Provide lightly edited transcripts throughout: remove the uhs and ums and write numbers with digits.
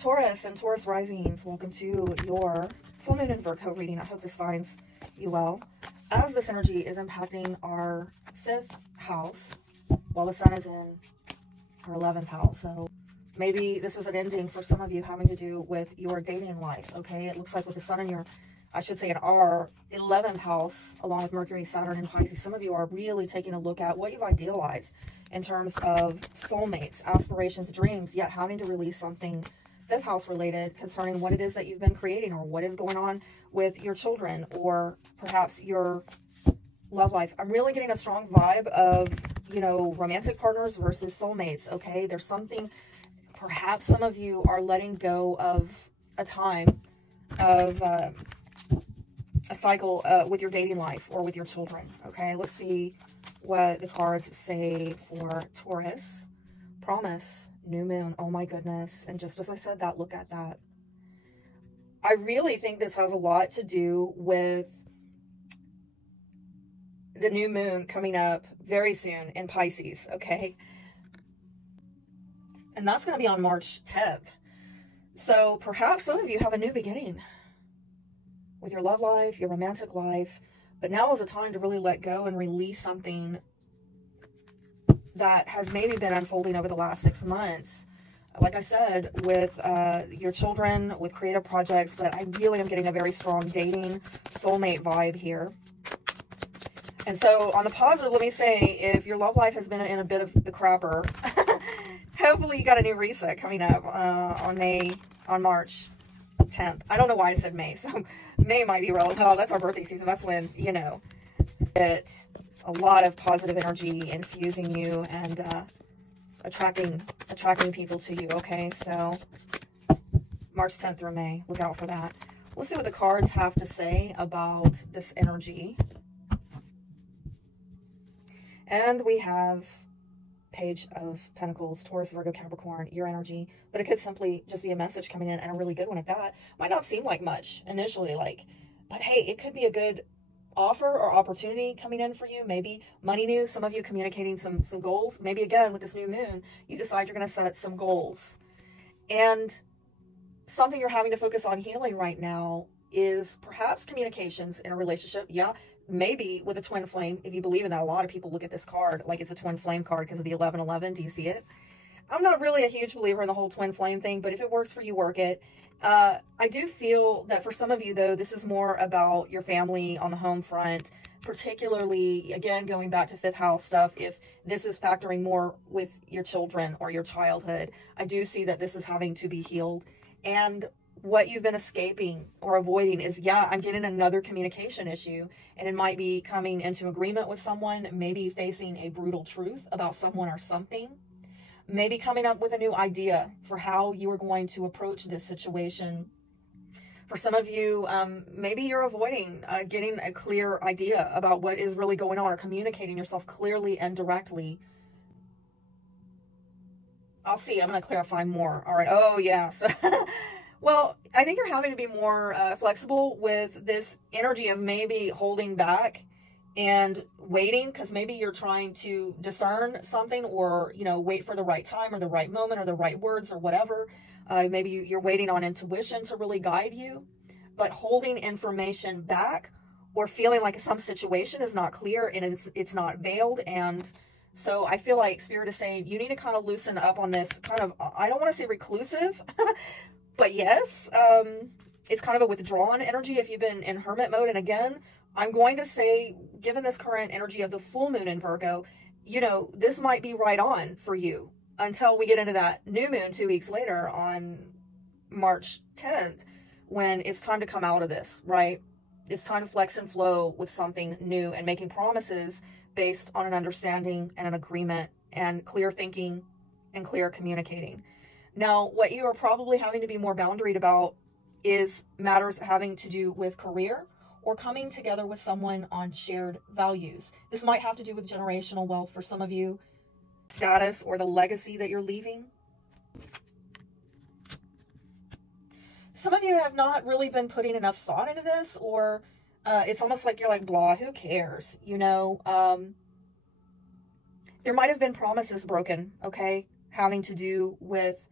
Taurus and Taurus risings, welcome to your full moon in Virgo reading. I hope this finds you well. As this energy is impacting our 5th house, while the sun is in our 11th house. So maybe this is an ending for some of you having to do with your dating life, okay? It looks like with the sun in your, I should say in our 11th house, along with Mercury, Saturn, and Pisces, some of you are really taking a look at what you've idealized in terms of soulmates, aspirations, dreams, yet having to release something 5th house related concerning what it is that you've been creating or what is going on with your children or perhaps your love life. I'm really getting a strong vibe of, you know, romantic partners versus soulmates, okay? There's something, perhaps some of you are letting go of a time of a cycle with your dating life or with your children, okay? Let's see what the cards say for Taurus. Promise. New moon. Oh my goodness. And just as I said that, look at that. I really think this has a lot to do with the new moon coming up very soon in Pisces, okay? And that's going to be on March 10th. So perhaps some of you have a new beginning with your love life, your romantic life, but now is a time to really let go and release something that has maybe been unfolding over the last 6 months. Like I said, with your children, with creative projects, but I really am getting a very strong dating soulmate vibe here. And so on the positive, let me say, if your love life has been in a bit of the crapper, hopefully you got a new reset coming up on March 10th. I don't know why I said May, so May might be relevant. Oh, that's our birthday season. That's when, you know, it a lot of positive energy infusing you and attracting people to you, okay? So March 10th through May, look out for that. Let's see what the cards have to say about this energy. And we have Page of Pentacles, Taurus, Virgo, Capricorn, your energy, but it could simply just be a message coming in, and a really good one at that. Might not seem like much initially, but hey, it could be a good offer or opportunity coming in for you. Maybe money news, some of you communicating some goals. Maybe again, with this new moon, you decide you're going to set some goals. And something you're having to focus on healing right now is perhaps communications in a relationship. Yeah, maybe with a twin flame, if you believe in that. A lot of people look at this card like it's a twin flame card because of the 1111. Do you see it? I'm not really a huge believer in the whole twin flame thing, but if it works for you, work it. I do feel that for some of you, though, this is more about your family on the home front, particularly, again, going back to 5th house stuff. If this is factoring more with your children or your childhood, I do see that this is having to be healed. And what you've been escaping or avoiding is, yeah, I'm getting another communication issue, and it might be coming into agreement with someone, maybe facing a brutal truth about someone or something. Maybe coming up with a new idea for how you are going to approach this situation. For some of you, maybe you're avoiding getting a clear idea about what is really going on or communicating yourself clearly and directly. I'll see. I'm going to clarify more. All right. Oh, yes. Well, I think you're having to be more flexible with this energy of maybe holding back and waiting, because maybe you're trying to discern something, or, you know, wait for the right time or the right moment or the right words or whatever. Maybe you're waiting on intuition to really guide you, but holding information back or feeling like some situation is not clear and it's not veiled. And so I feel like Spirit is saying you need to kind of loosen up on this kind of, I don't want to say reclusive, but yes, it's kind of a withdrawn energy if you've been in hermit mode. And again, I'm going to say, given this current energy of the full moon in Virgo, you know, this might be right on for you until we get into that new moon 2 weeks later on March 10th, when it's time to come out of this, right? It's time to flex and flow with something new and making promises based on an understanding and an agreement and clear thinking and clear communicating. Now, what you are probably having to be more boundaried about is matters having to do with career or coming together with someone on shared values. This might have to do with generational wealth for some of you, status, or the legacy that you're leaving. Some of you have not really been putting enough thought into this, or it's almost like you're like, blah, who cares? You know, there might have been promises broken, okay, having to do with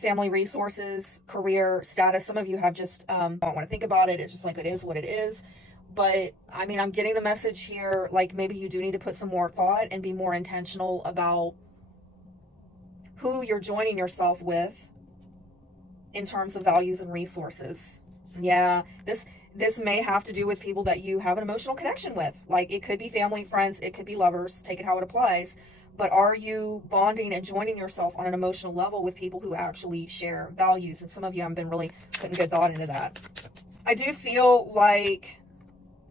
family resources, career status. Some of you have just don't want to think about it. It's just like, it is what it is. But I mean, I'm getting the message here, like maybe you do need to put some more thought and be more intentional about who you're joining yourself with in terms of values and resources. Yeah, this may have to do with people that you have an emotional connection with. Like, it could be family, friends, it could be lovers, take it how it applies. But are you bonding and joining yourself on an emotional level with people who actually share values? And some of you haven't been really putting good thought into that. I do feel like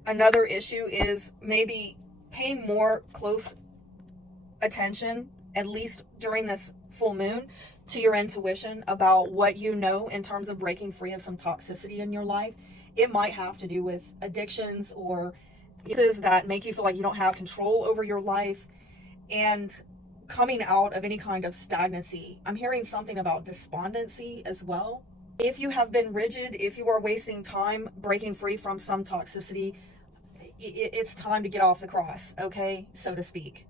another issue is maybe paying more close attention, at least during this full moon, to your intuition about what you know in terms of breaking free of some toxicity in your life. It might have to do with addictions or issues that make you feel like you don't have control over your life, and coming out of any kind of stagnancy. I'm hearing something about despondency as well. If you have been rigid, if you are wasting time breaking free from some toxicity, it's time to get off the cross, okay, so to speak.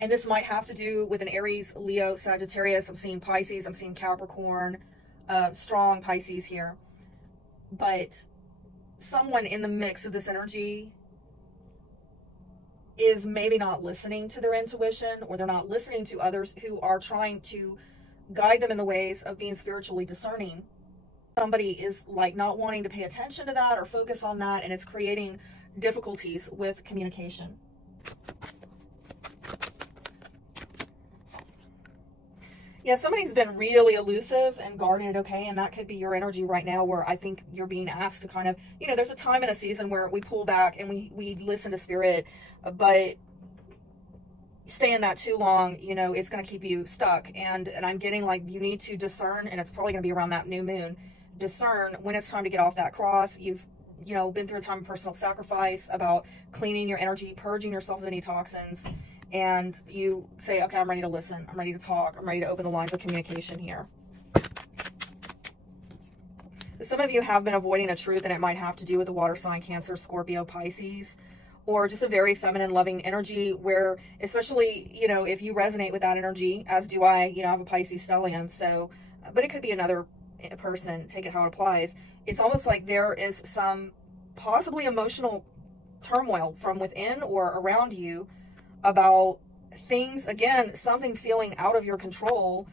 And this might have to do with an Aries, Leo, Sagittarius. I'm seeing Pisces, I'm seeing Capricorn, strong Pisces here. But someone in the mix of this energy is maybe not listening to their intuition, or they're not listening to others who are trying to guide them in the ways of being spiritually discerning. Somebody is like not wanting to pay attention to that or focus on that, and it's creating difficulties with communication. Yeah, somebody's been really elusive and guarded, okay? And that could be your energy right now, where I think you're being asked to kind of, you know, there's a time in a season where we pull back and we listen to spirit, but stay in that too long, you know, it's going to keep you stuck. And I'm getting like, you need to discern, and it's probably going to be around that new moon, discern when it's time to get off that cross. You've, you know, been through a time of personal sacrifice about cleaning your energy, purging yourself of any toxins. And you say, okay, I'm ready to listen. I'm ready to talk. I'm ready to open the lines of communication here. Some of you have been avoiding a truth, and it might have to do with the water sign, Cancer, Scorpio, Pisces, or just a very feminine, loving energy where, especially, you know, if you resonate with that energy, as do I, you know, I have a Pisces stellium. So, but it could be another person, take it how it applies. It's almost like there is some possibly emotional turmoil from within or around you about things, again, something feeling out of your control,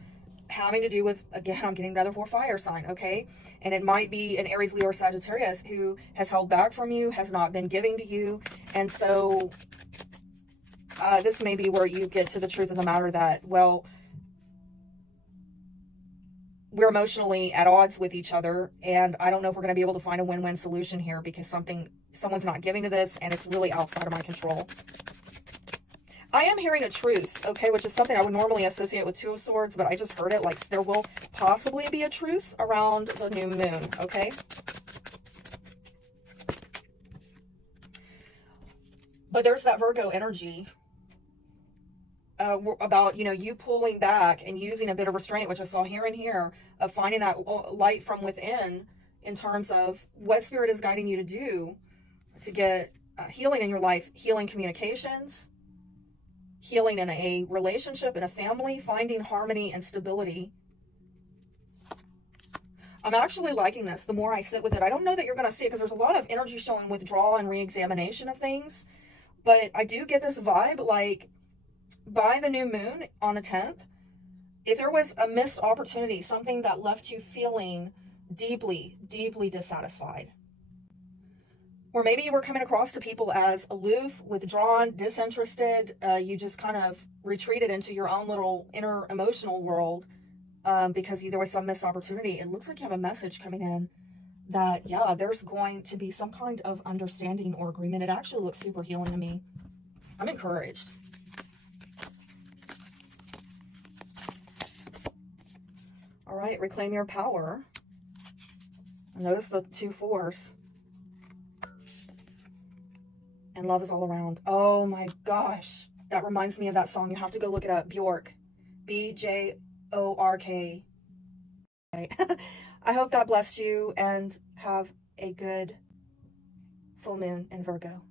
having to do with, again, I'm getting another fire sign, okay? And it might be an Aries, Leo, or Sagittarius who has held back from you, has not been giving to you. And so this may be where you get to the truth of the matter that, well, we're emotionally at odds with each other, and I don't know if we're going to be able to find a win-win solution here, because someone's not giving to this, and it's really outside of my control. I am hearing a truce, okay, which is something I would normally associate with Two of Swords, but I just heard it, like there will possibly be a truce around the new moon, okay? But there's that Virgo energy about, you know, you pulling back and using a bit of restraint, which I saw here and here, of finding that light from within in terms of what spirit is guiding you to do to get healing in your life, healing communications, healing in a relationship, in a family, finding harmony and stability. I'm actually liking this the more I sit with it. I don't know that you're going to see it because there's a lot of energy showing withdrawal and re-examination of things. But I do get this vibe like by the new moon on the 10th, if there was a missed opportunity, something that left you feeling deeply, deeply dissatisfied, or maybe you were coming across to people as aloof, withdrawn, disinterested. You just kind of retreated into your own little inner emotional world because there was some missed opportunity. It looks like you have a message coming in that, yeah, there's going to be some kind of understanding or agreement. It actually looks super healing to me. I'm encouraged. All right, reclaim your power. Notice the 2 4s. And love is all around. Oh my gosh. That reminds me of that song. You have to go look it up. Bjork. B-J-O-R-K. Right. I hope that blessed you, and have a good full moon in Virgo.